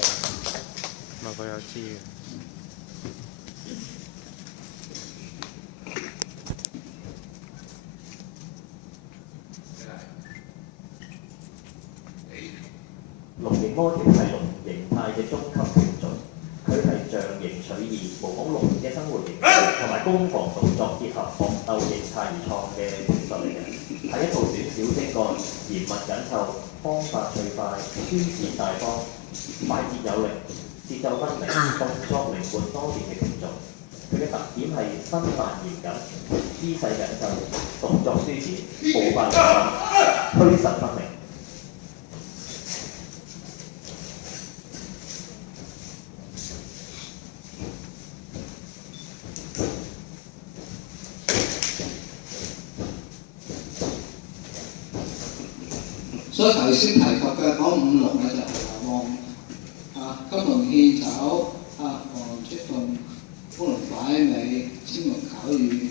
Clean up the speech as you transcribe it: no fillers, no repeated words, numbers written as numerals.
嘛佢有知嘅。龍形魔條係龍形態嘅中級權種，佢係象形取義，模仿龍嘅生活形態同埋攻防動作結合搏鬥形態而創嘅拳術嚟嘅，係一套短小精幹、嚴密緊湊、方法最快、舒展大方、快捷有力、節奏分明、動作靈活多變嘅拳種。佢嘅特點係身法嚴謹、姿勢緊湊、動作舒展、步伐靈敏、虛實分明。所以頭先提及嘅嗰五龍咧就係金龍獻醜、黃雀鳳、烏龍擺尾、青龍絞羽、